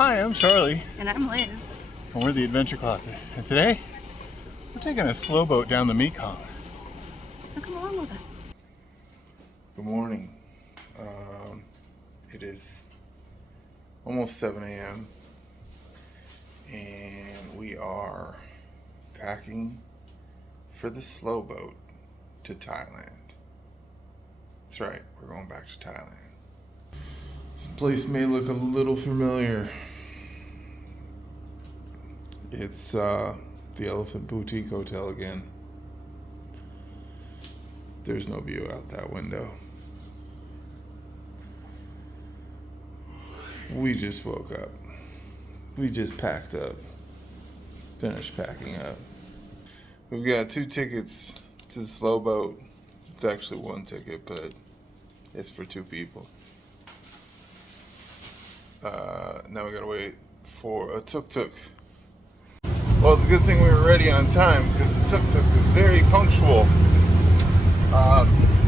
Hi, I'm Charlie. And I'm Liz. And we're the Adventure Closet. And today, we're taking a slow boat down the Mekong. So come along with us. Good morning. It is almost 7 a.m. and we are packing for the slow boat to Thailand. That's right, we're going back to Thailand. This place may look a little familiar. It's the Elephant Boutique Hotel again. There's no view out that window. We just woke up. We just packed up. Finished packing up. We've got 2 tickets to the slow boat. It's actually 1 ticket, but it's for 2 people. Now we gotta wait for a tuk-tuk. Well, it's a good thing we were ready on time because the tuk-tuk was very punctual.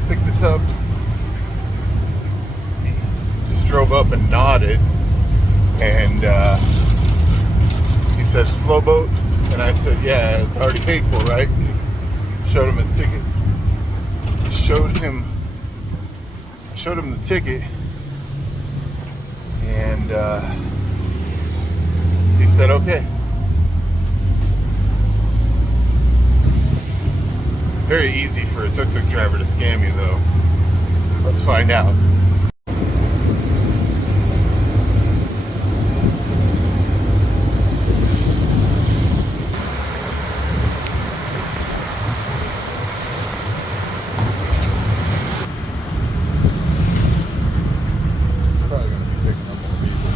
Picked us up, just drove up and nodded, and he said, "Slow boat?" And I said, "Yeah, it's already paid for, right?" Showed him his ticket. Showed him the ticket, and he said, "Okay." Very easy for a tuk-tuk driver to scam you, though. Let's find out. It's probably going to be picking up more people.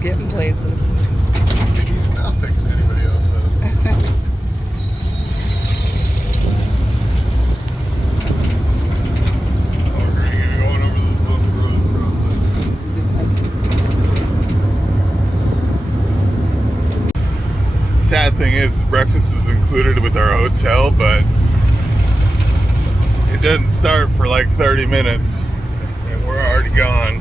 Getting places. He's not picking anybody else up. Oh, we're gonna get going over those bumpy roads probably. Sad thing is, breakfast is included with our hotel, but it doesn't start for like 30 minutes, and we're already gone.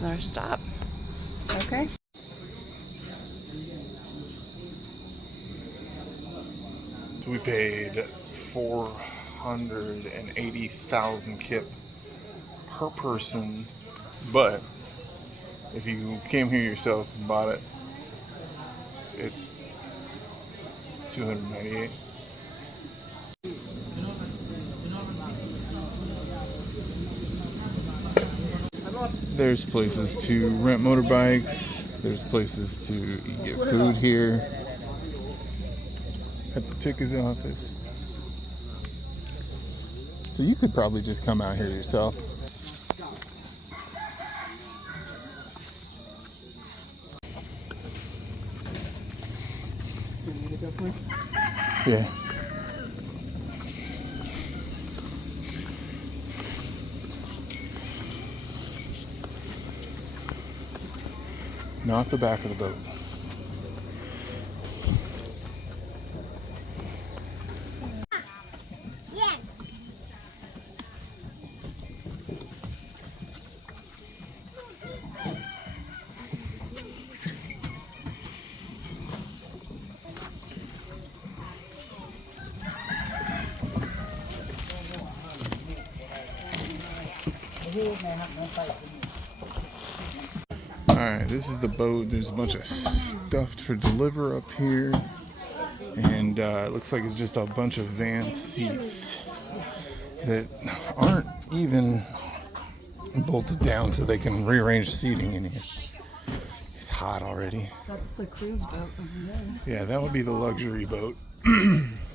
Another stop. Okay. So we paid 480,000 kip per person, but if you came here yourself and bought it, it's 298. There's places to rent motorbikes. There's places to get food here at the tickets office. So you could probably just come out here yourself. Yeah. Not the back of the boat. Alright, this is the boat. There's a bunch of stuff for deliver up here. And it looks like it's just a bunch of van seats that aren't even bolted down so they can rearrange seating in here. It's hot already. That's the cruise boat over there. Yeah, that would be the luxury boat.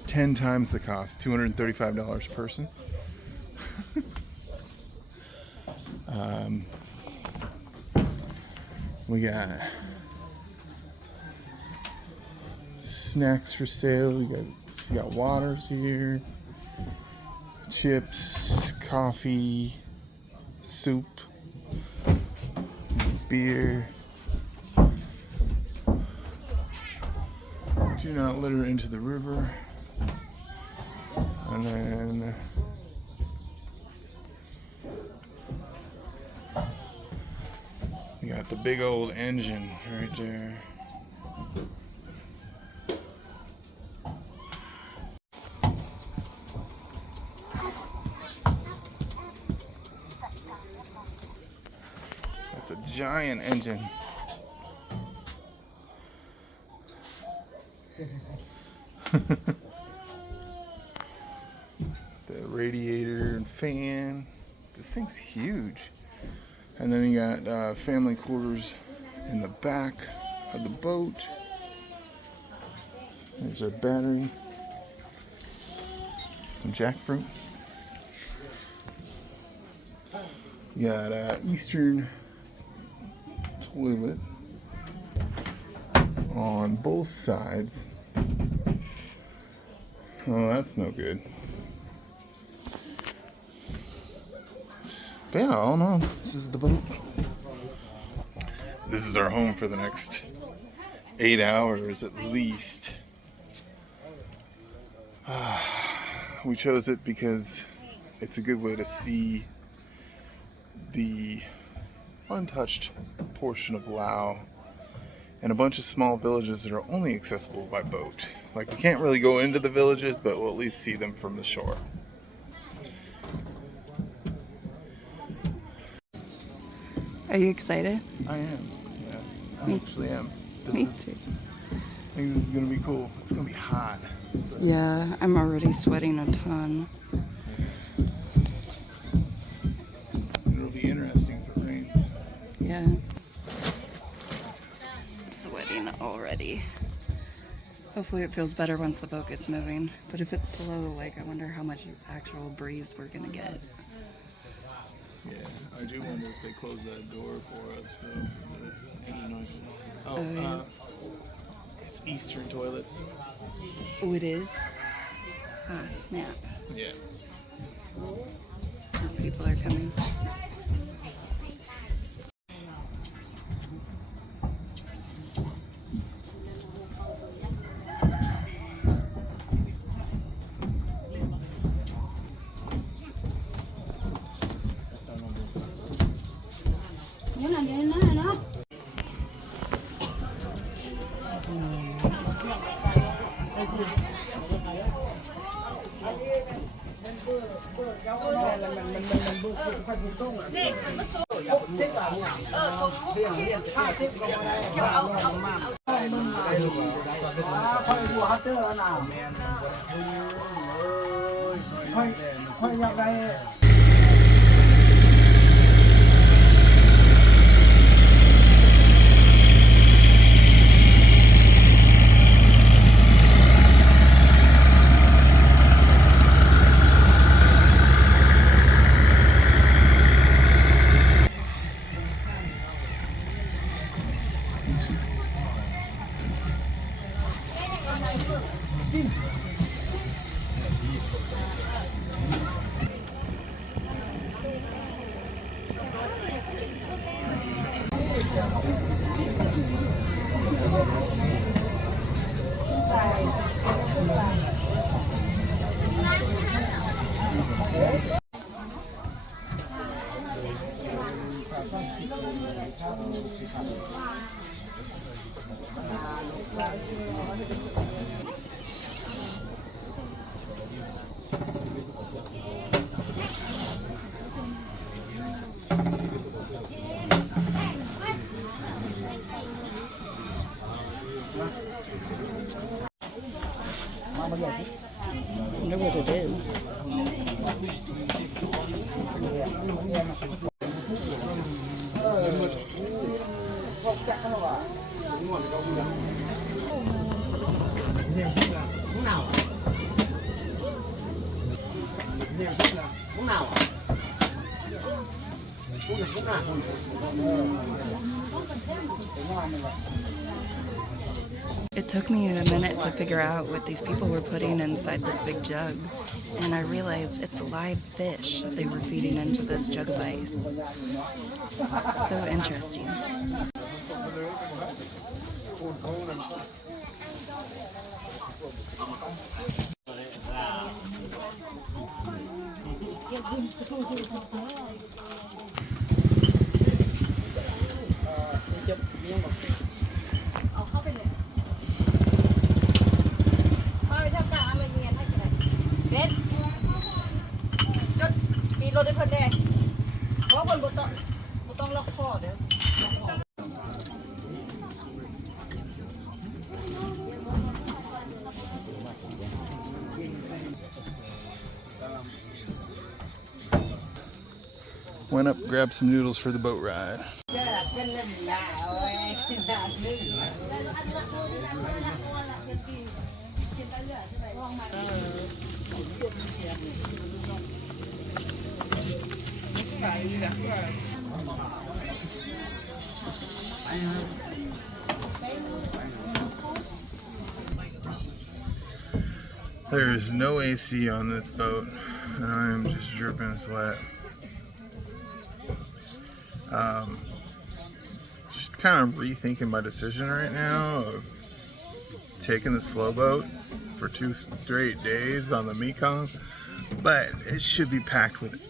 10 times the cost, $235 a person. We got snacks for sale. We got waters here, chips, coffee, soup, beer. Do not litter into the river. And then you got the big old engine right there. That's a giant engine. The radiator and fan. This thing's huge. And then you got family quarters in the back of the boat. There's our battery. Some jackfruit. You got Eastern toilet on both sides. Oh, that's no good. But yeah, all in all, this is the boat. This is our home for the next 8 hours at least. We chose it because it's a good way to see the untouched portion of Laos and a bunch of small villages that are only accessible by boat. Like, we can't really go into the villages, but we'll at least see them from the shore. Are you excited? I am. Yeah, I actually am. Me too. I think this is gonna be cool. It's gonna be hot. Yeah, I'm already sweating a ton. It'll be interesting if it rains. Yeah. Sweating already. Hopefully it feels better once the boat gets moving. But if it's slow, like, I wonder how much actual breeze we're gonna get. Yeah, I do wonder if they close that door for us. So, it's Eastern toilets. Oh, it is? Ah, snap. Yeah. More people are coming. wonder what it is. It took me a minute to figure out what these people were putting inside this big jug, and I realized it's live fish they were feeding into this jug of ice. So interesting. Went up, grabbed some noodles for the boat ride. There's no AC on this boat, and I am just dripping sweat. Just kind of rethinking my decision right now of taking the Slowboat for 2 straight days on the Mekong, but it should be packed with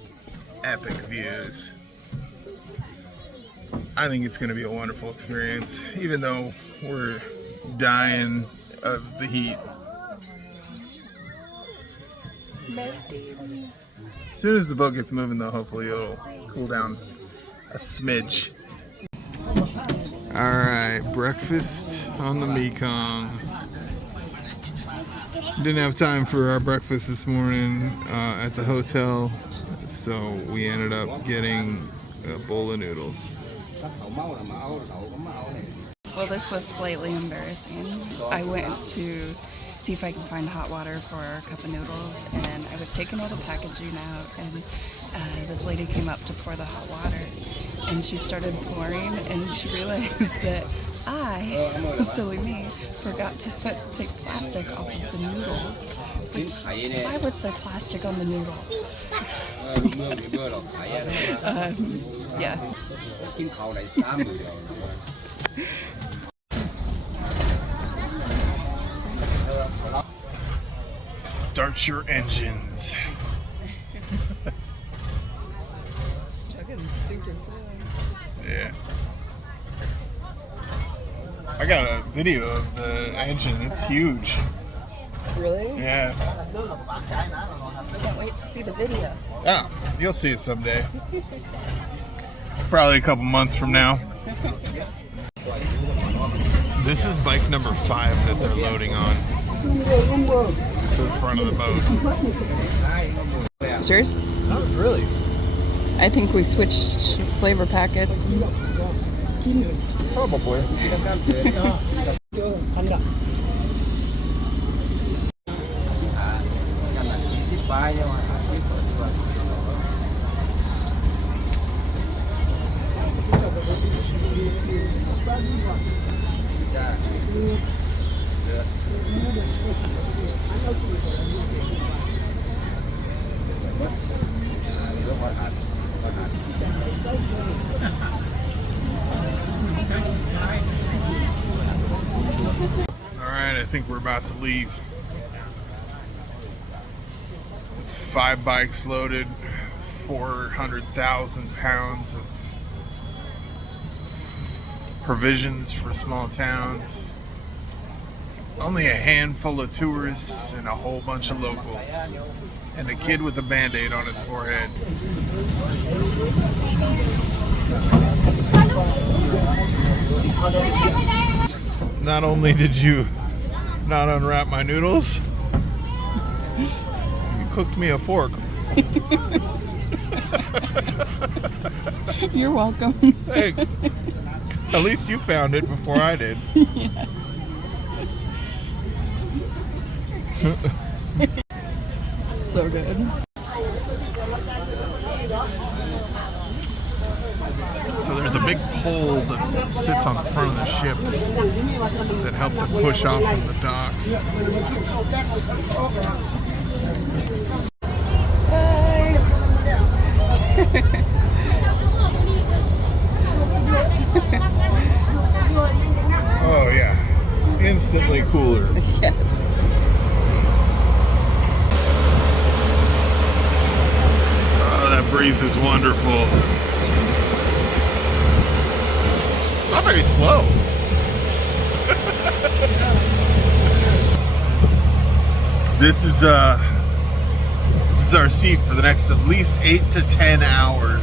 epic views. I think it's going to be a wonderful experience, even though we're dying of the heat. As soon as the boat gets moving, though, hopefully it'll cool down a smidge. Alright, breakfast on the Mekong. Didn't have time for our breakfast this morning at the hotel, so we ended up getting a bowl of noodles. Well, this was slightly embarrassing. I went to see if I could find hot water for a cup of noodles, and I was taking all the packaging out, and this lady came up to pour the hot water, and she started pouring, and she realized that I, silly me, forgot to take plastic off of the noodles. Which, why was there plastic on the noodles? Yeah. Start your engines. It's chugging super slow. Yeah. I got a video of the engine. It's huge. Really? Yeah. I can't wait to see the video. Yeah, you'll see it someday. Probably a couple months from now. This is bike number 5 that they're loading on to the front of the boat. Yours? Not really. I think we switched flavor packets. Probably. Alright, I think we're about to leave. 5 bikes loaded, 400,000 pounds of provisions for small towns. Only a handful of tourists and a whole bunch of locals. And a kid with a band-aid on his forehead. Not only did you not unwrap my noodles, You cooked me a fork. You're welcome. Thanks. At least you found it before I did. Yeah. So good. So there's a big pole that sits on the front of the ship that helped to push off from the docks. Bye. Oh yeah, instantly cooler. Yes. Oh, that breeze is wonderful. It's not very slow. This is our seat for the next at least 8 to 10 hours.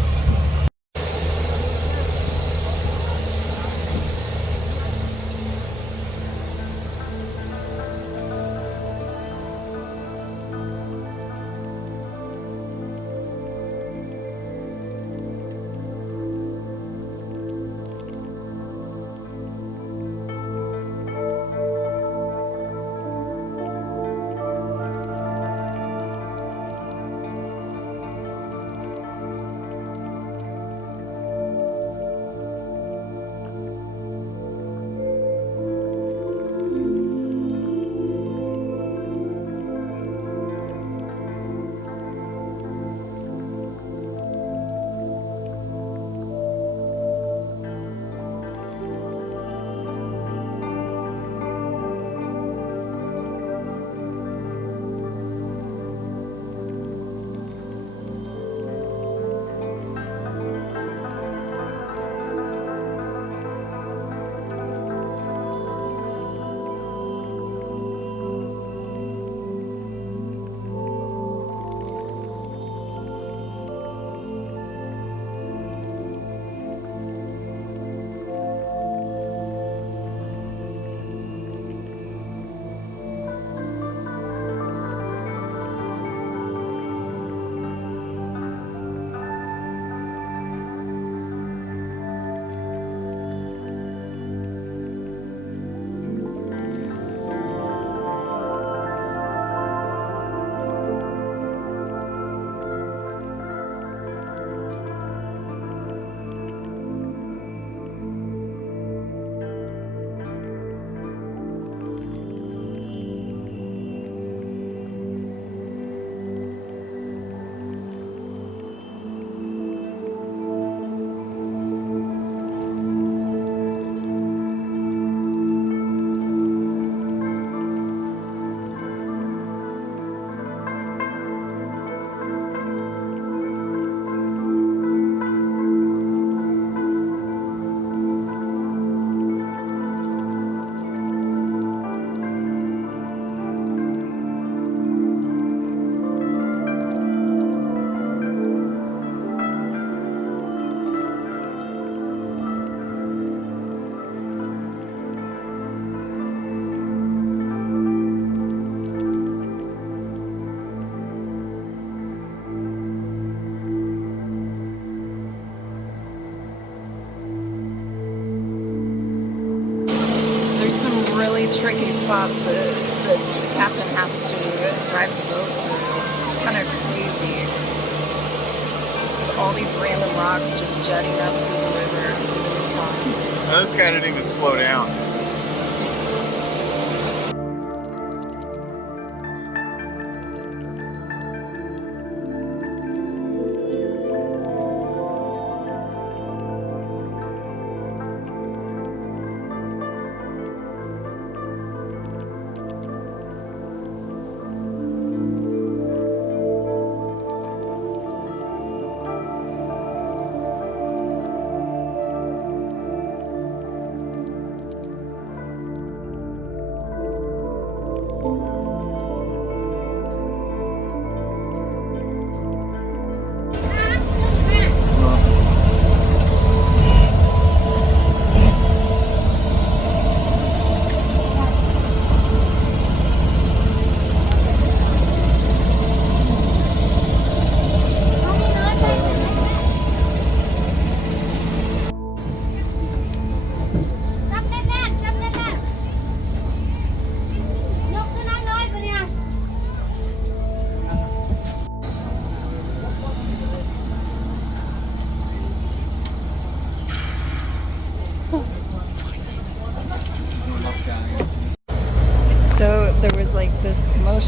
Really tricky spots that the captain has to drive the boat through. It's kind of crazy. With all these random rocks just jutting up through the river. Now, this guy didn't even slow down.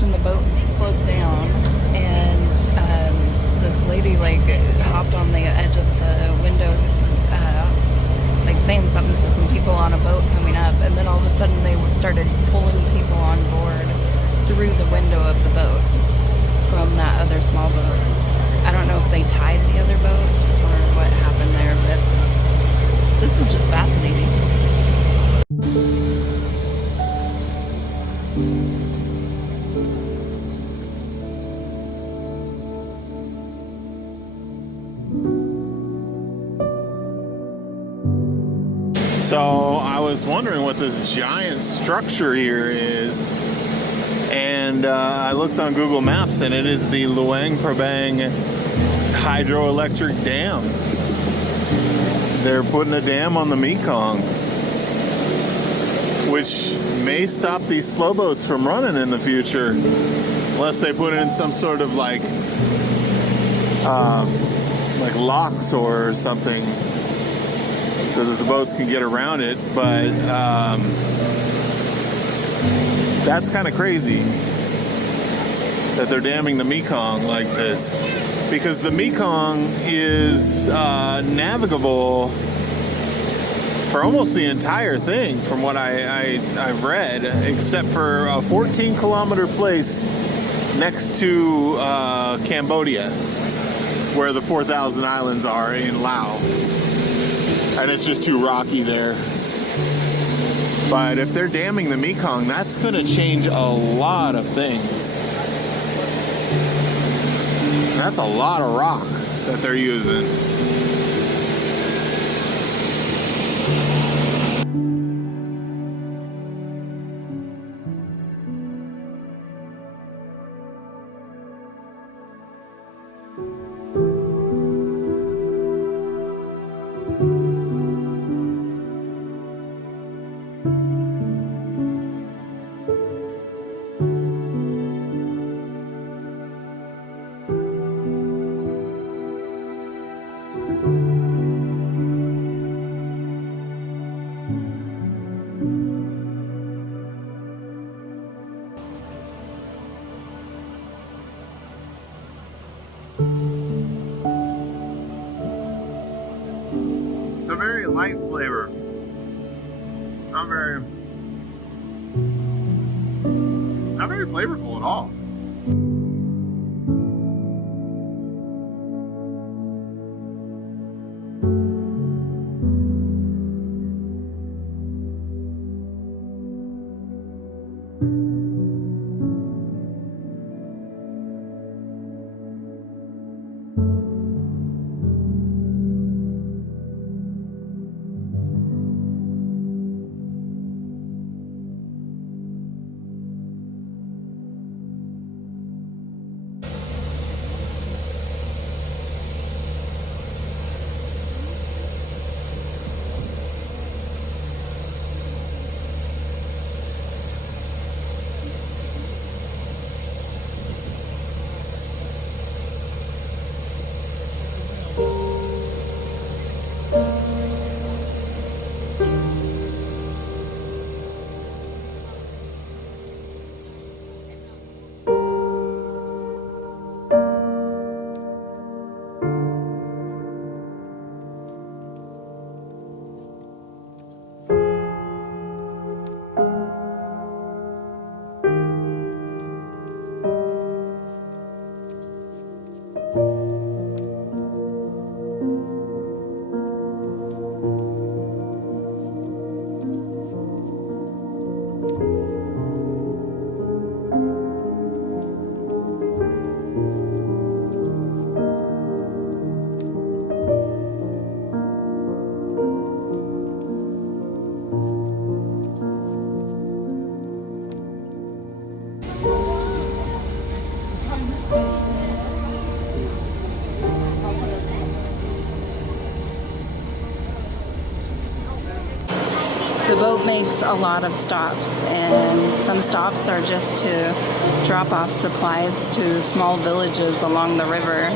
station, the boat slowed down, and this lady like hopped on the edge of the window, like saying something to some people on a boat coming up, and then all of a sudden they started pulling people on board through the window of the boat from that other small boat. I don't know if they tied the other boat or what happened there, but this is just fascinating. So I was wondering what this giant structure here is, and I looked on Google Maps, and it is the Luang Prabang hydroelectric dam. They're putting a dam on the Mekong, which may stop these slow boats from running in the future, unless they put in some sort of like locks or something, so that the boats can get around it. But that's kind of crazy that they're damming the Mekong like this, because the Mekong is navigable for almost the entire thing, from what I've read, except for a 14-kilometer place next to Cambodia, where the 4,000 islands are in Laos. And it's just too rocky there. But if they're damming the Mekong, that's going to change a lot of things. That's a lot of rock that they're using. It's a very light flavor. Not very flavorful at all. The boat makes a lot of stops, and some stops are just to drop off supplies to small villages along the river.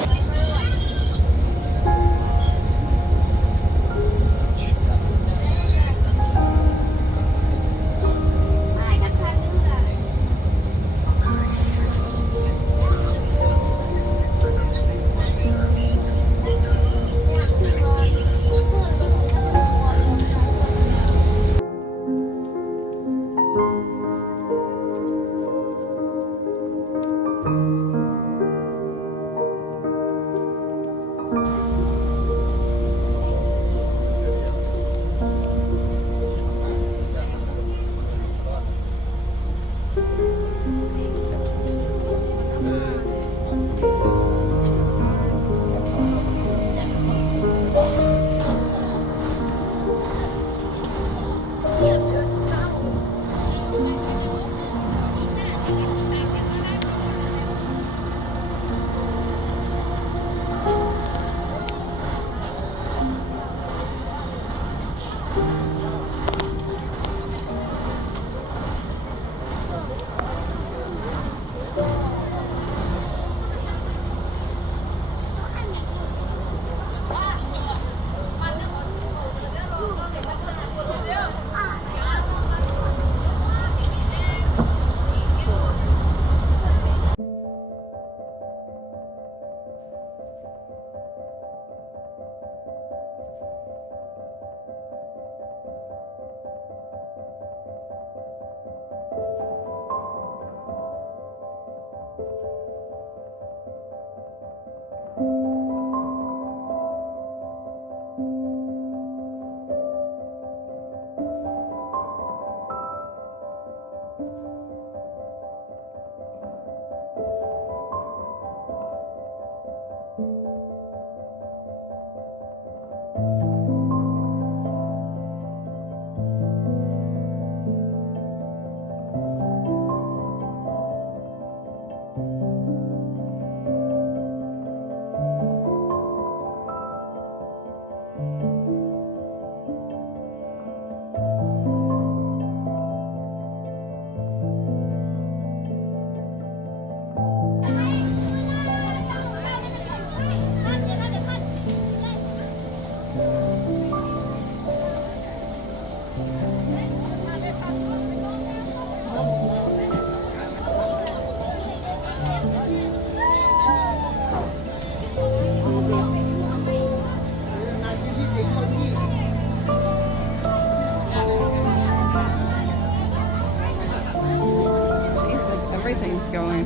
is going.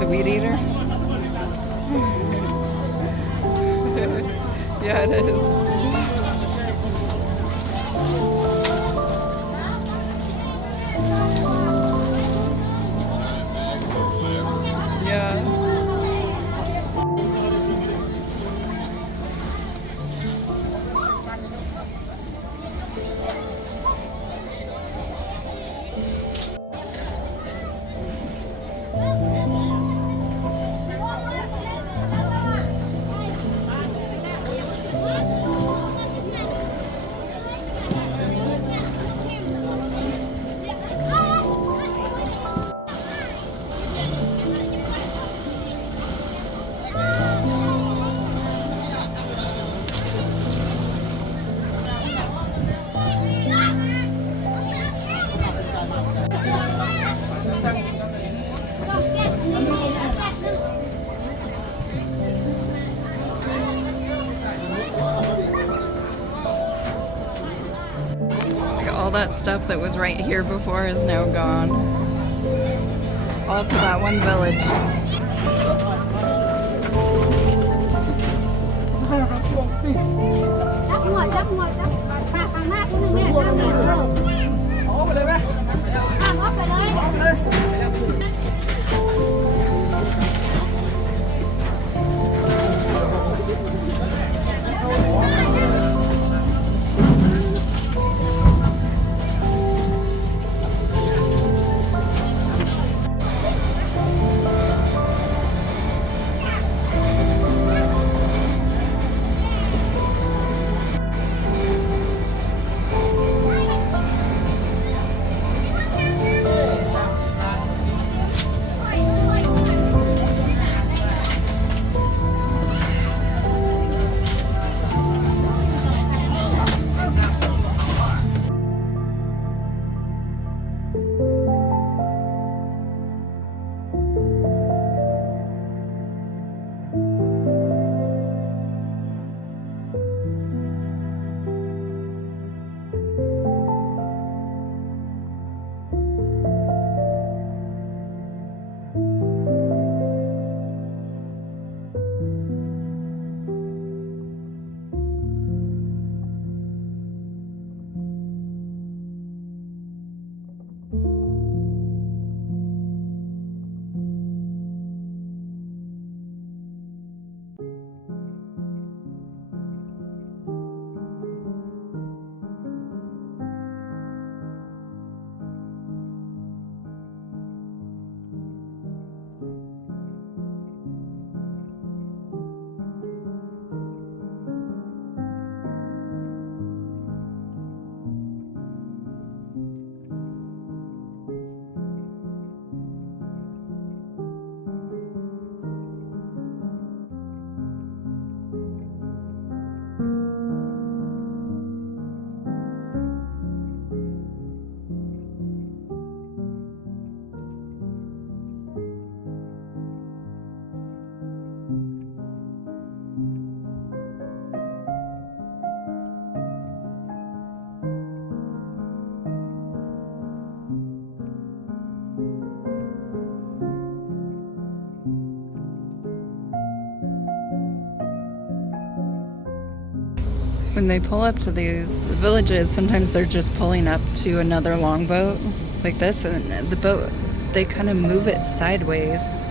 The weed eater? Yeah, it is. Yeah. All that stuff that was right here before is now gone. All to that one village. When they pull up to these villages, sometimes they're just pulling up to another longboat like this, and the boat, they kind of move it sideways.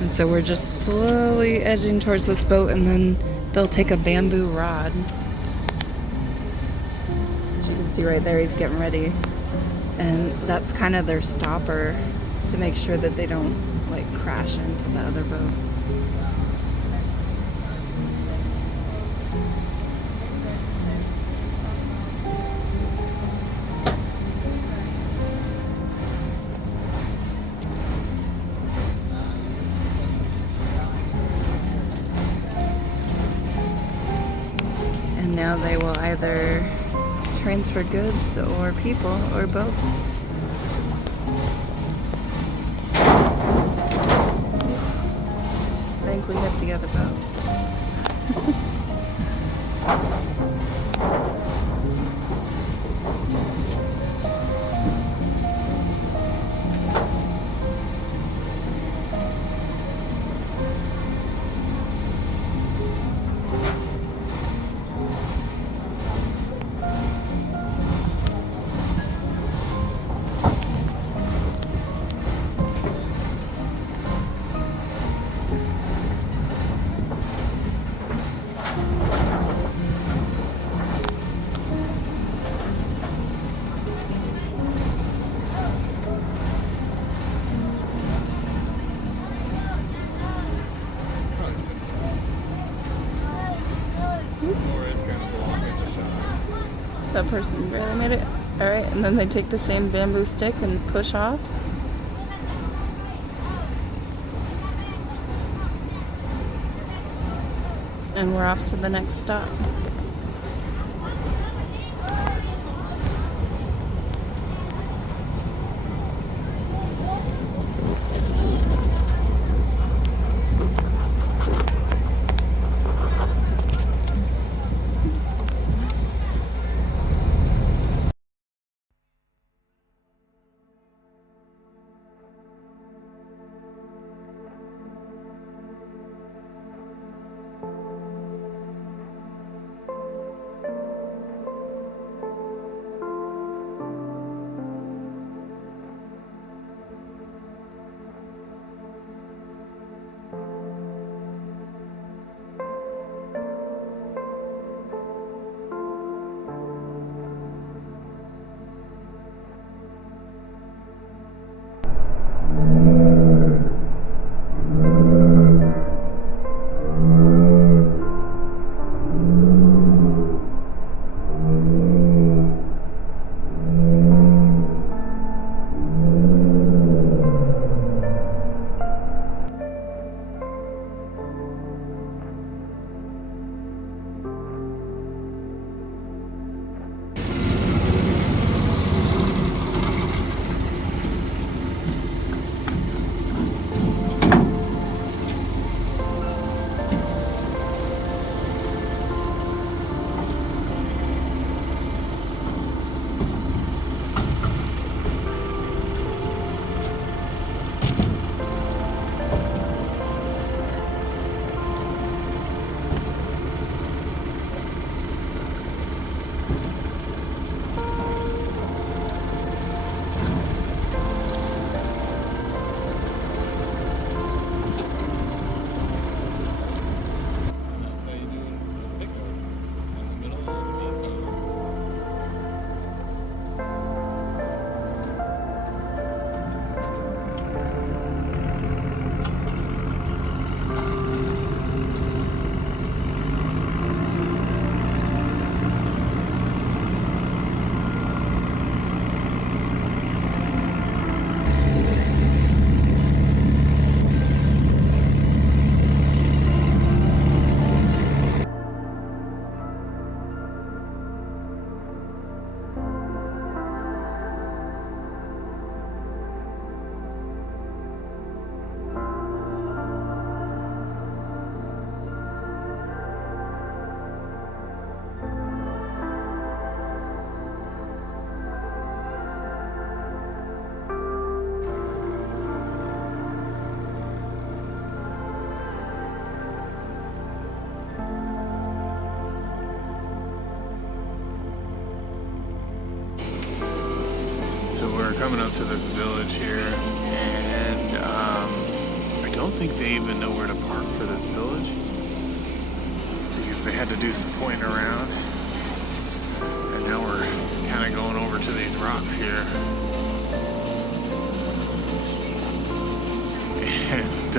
And so we're just slowly edging towards this boat, and then they'll take a bamboo rod. As you can see right there, he's getting ready. And that's kind of their stopper to make sure that they don't like crash into the other boat. Now they will either transfer goods or people or both. I think we hit the other boat. that person barely made it. All right, and then they take the same bamboo stick and push off. And we're off to the next stop. So we're coming up to this village here, and I don't think they even know where to park for this village because they had to do some pointing around. And now we're kind of going over to these rocks here. And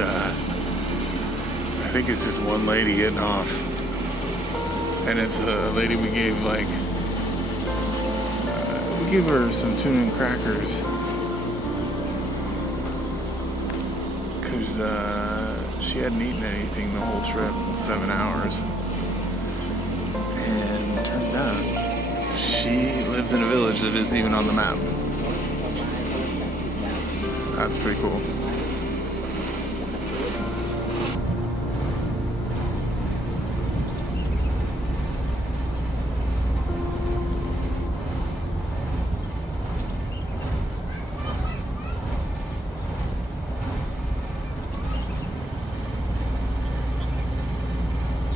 I think it's just one lady getting off. And it's a lady we gave give her some tuna and crackers because she hadn't eaten anything the whole trip in 7 hours, and turns out she lives in a village that isn't even on the map. That's pretty cool.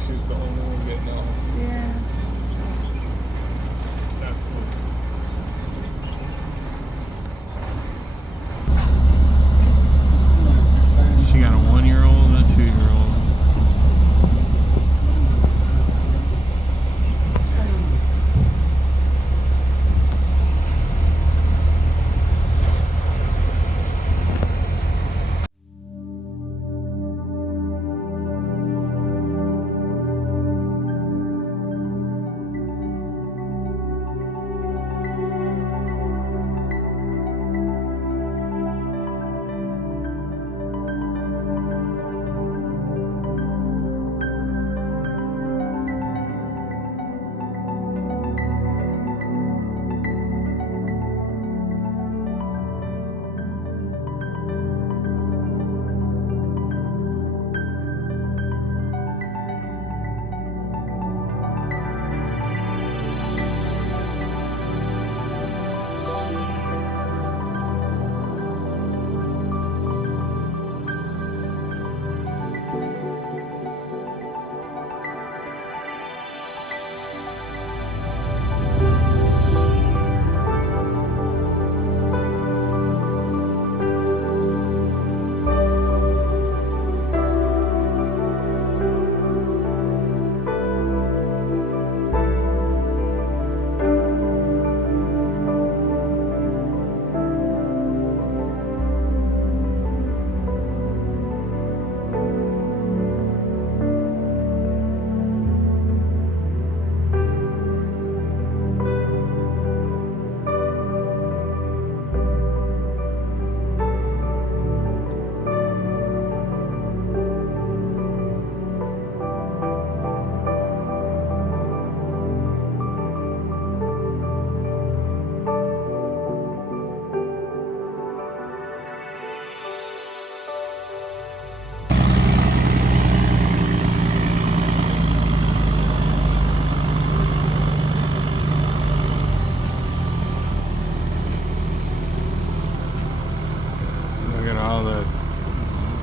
She's the only one getting off. Yeah. That's cool.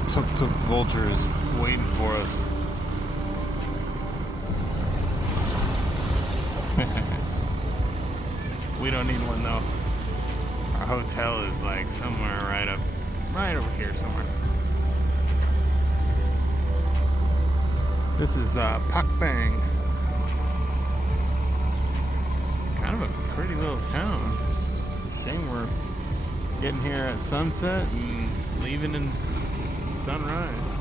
tuk-tuk vultures waiting for us. We don't need one though. Our hotel is like somewhere right over here somewhere. This is Pak Bang. It's kind of a pretty little town. It's a shame we're getting here at sunset and leaving in sunrise.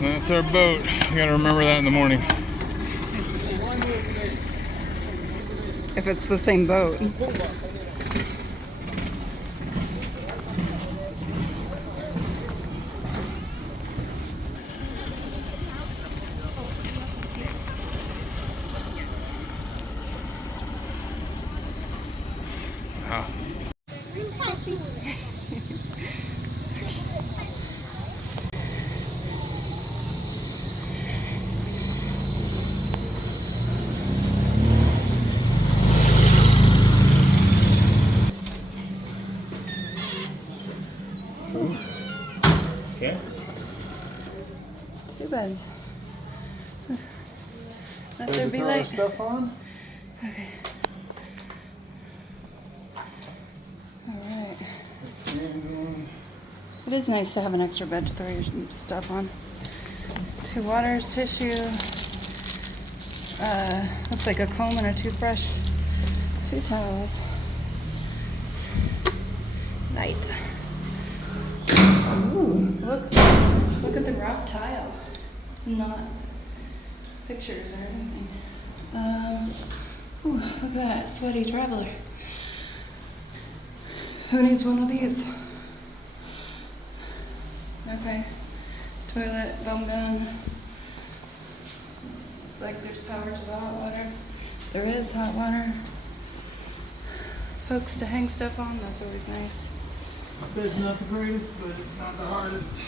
That's our boat. You gotta remember that in the morning. If it's the same boat. Wow. Okay. 2 beds. Let there be light. Stuff on? Okay. Alright. It is nice to have an extra bed to throw your stuff on. 2 waters, tissue. Looks like a comb and a toothbrush. 2 towels. Light. Ooh, look at the rock tile. It's not pictures or anything. Ooh, look at that, sweaty traveler. Who needs one of these? Okay. Toilet, bum gun. Looks like there's power to the hot water. There is hot water. Hooks to hang stuff on, that's always nice. Bed's not the greatest, but it's not the hardest.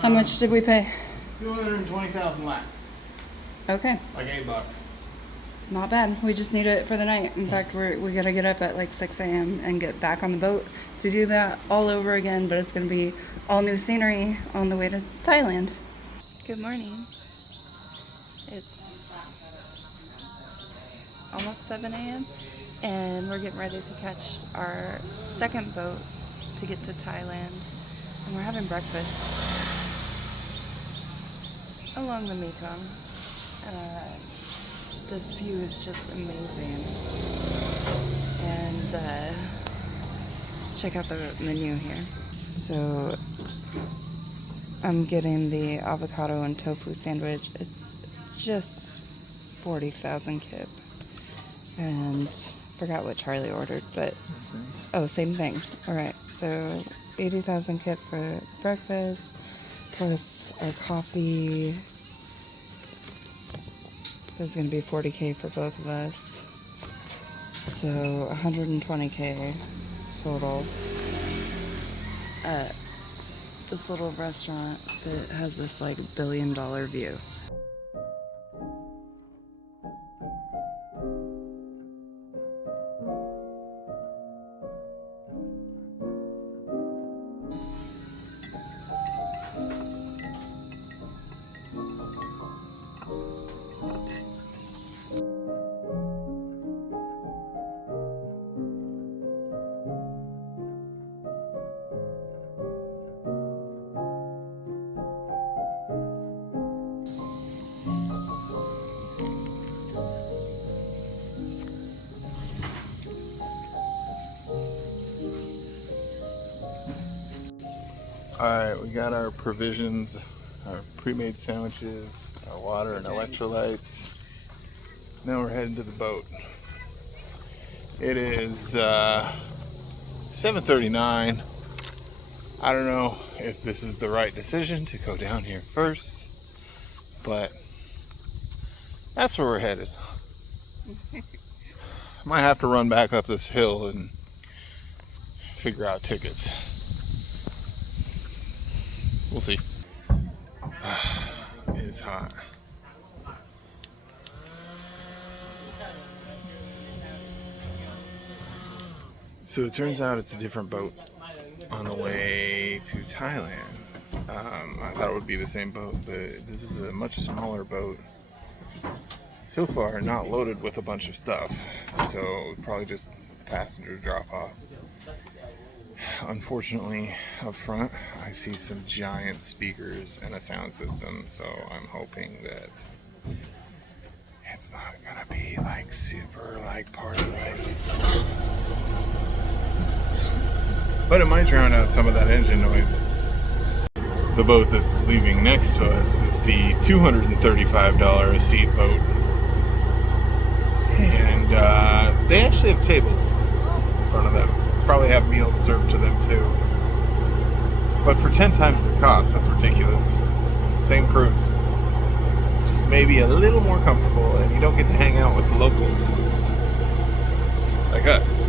How much did we pay? 220,000 lakh. Okay, Like $8. not bad. We just need it for the night. In fact, we gotta get up at like 6 a.m. and get back on the boat to do that all over again, but it's gonna be all new scenery on the way to Thailand. Good morning. It's almost 7 a.m. and we're getting ready to catch our second boat to get to Thailand, and we're having breakfast along the Mekong. This view is just amazing, and check out the menu here. So I'm getting the avocado and tofu sandwich. It's just 40,000 kip, and forgot what Charlie ordered, but same thing. All right, so 80,000 kip for breakfast, plus our coffee. This is gonna be 40K for both of us, so 120K total at this little restaurant that has this like $1 billion view. Alright, we got our provisions, our pre-made sandwiches, our water and electrolytes. Now we're heading to the boat. It is 7:39. I don't know if this is the right decision to go down here first, but that's where we're headed. Might have to run back up this hill and figure out tickets. We'll see. It's hot. So it turns out it's a different boat on the way to Thailand. I thought it would be the same boat, but this is a much smaller boat. So far, not loaded with a bunch of stuff, so probably just passenger drop off. Unfortunately, up front, I see some giant speakers and a sound system, so I'm hoping that it's not gonna be like super like party like. But it might drown out some of that engine noise. The boat that's leaving next to us is the $235 a seat boat. And they actually have tables in front of them. Probably have meals served to them too. But for 10 times the cost, that's ridiculous. Same cruise. Just maybe a little more comfortable, and you don't get to hang out with the locals. Like us.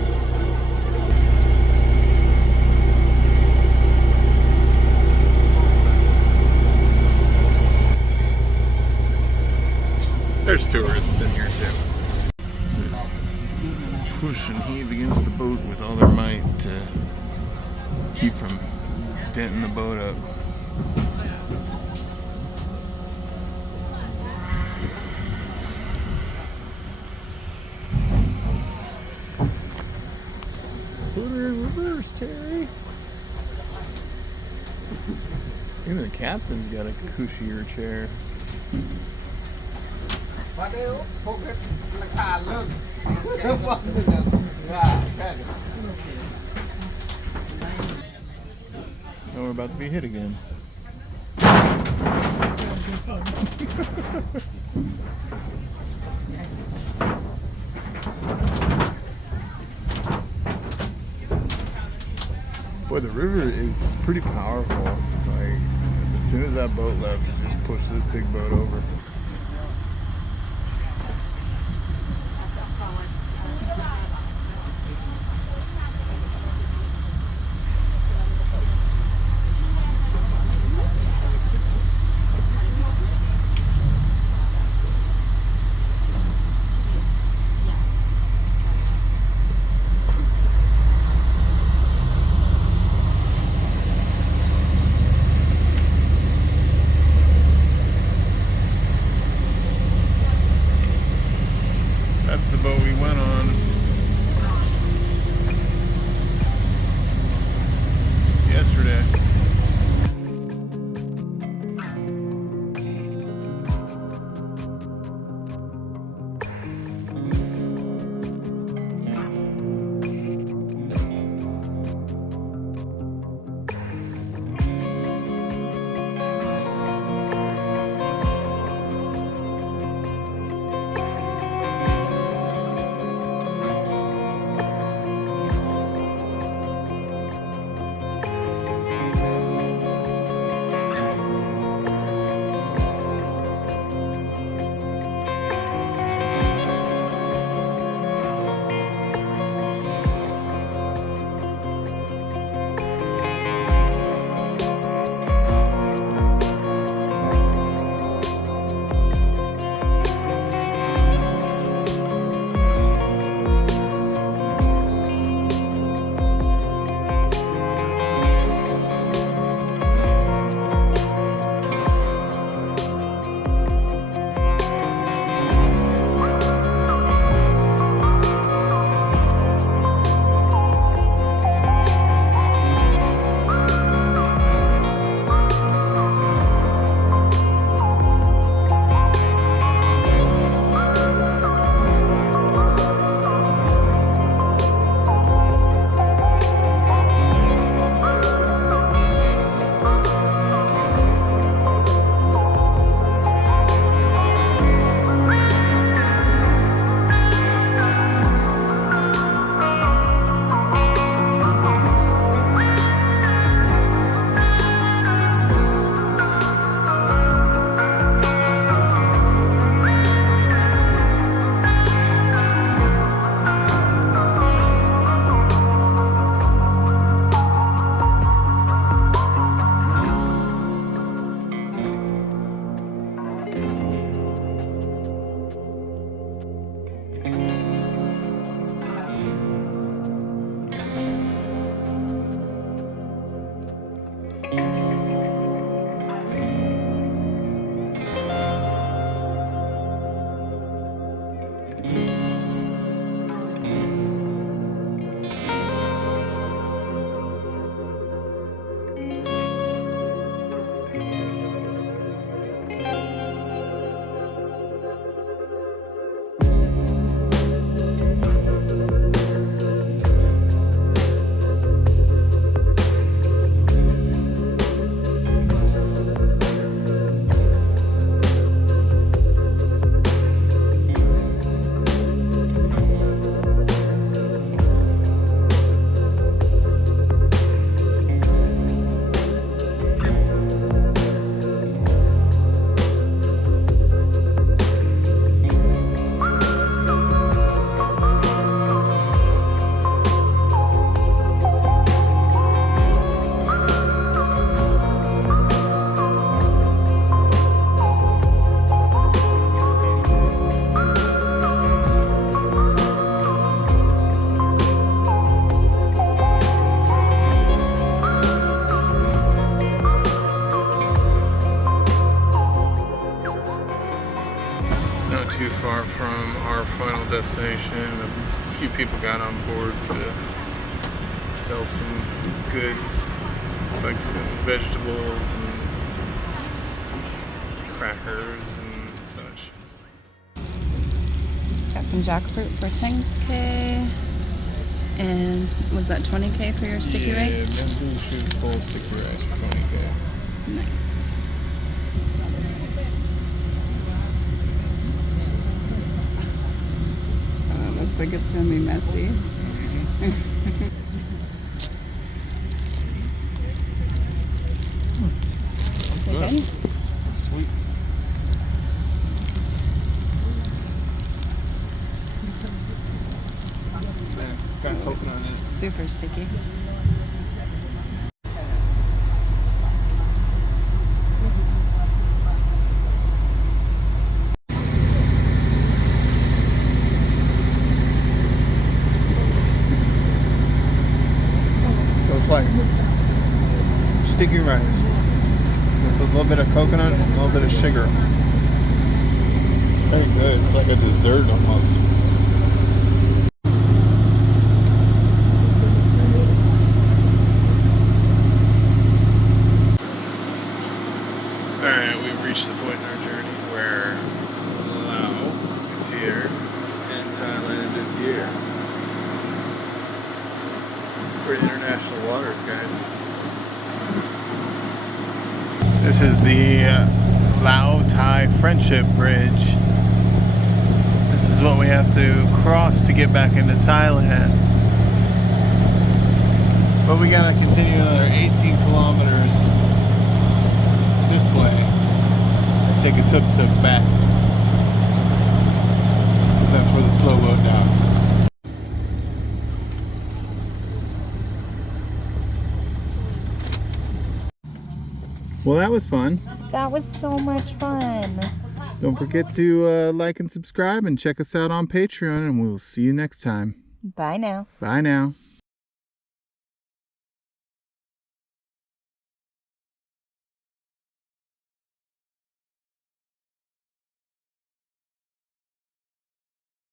There's tourists in here too. Just push and heave against the boat with all their might to keep from denting the boat up. Put her in reverse, Terry. Even the captain's got a cushier chair. Oh, we're about to be hit again. Boy, the river is pretty powerful. Like, as soon as that boat left, it just pushed this big boat over. That's the boat we went on yesterday. destination. A few people got on board to sell some goods. It's like some vegetables and crackers and such. Got some jackfruit for 10K. And was that 20K for your sticky rice? Yeah, bamboo shoot full sticky rice for 20K. Nice. Oh, it looks like it's gonna be messy. Good. Sweet. That coconut is Super sticky. So it's like sticky rice with a little bit of coconut and a little bit of sugar. very good. It's like a dessert almost. Alright, we've reached the point in our journey where Laos is here and Thailand is here. We're in international waters, guys. This is the Lao-Thai Friendship Bridge. This is what we have to cross to get back into Thailand. But we gotta continue another 18 kilometers this way and take a tuk-tuk back, because that's where the Slowboat docks. Well, that was fun. That was so much fun. Don't forget to like and subscribe and check us out on Patreon, and we'll see you next time. Bye now. Bye now.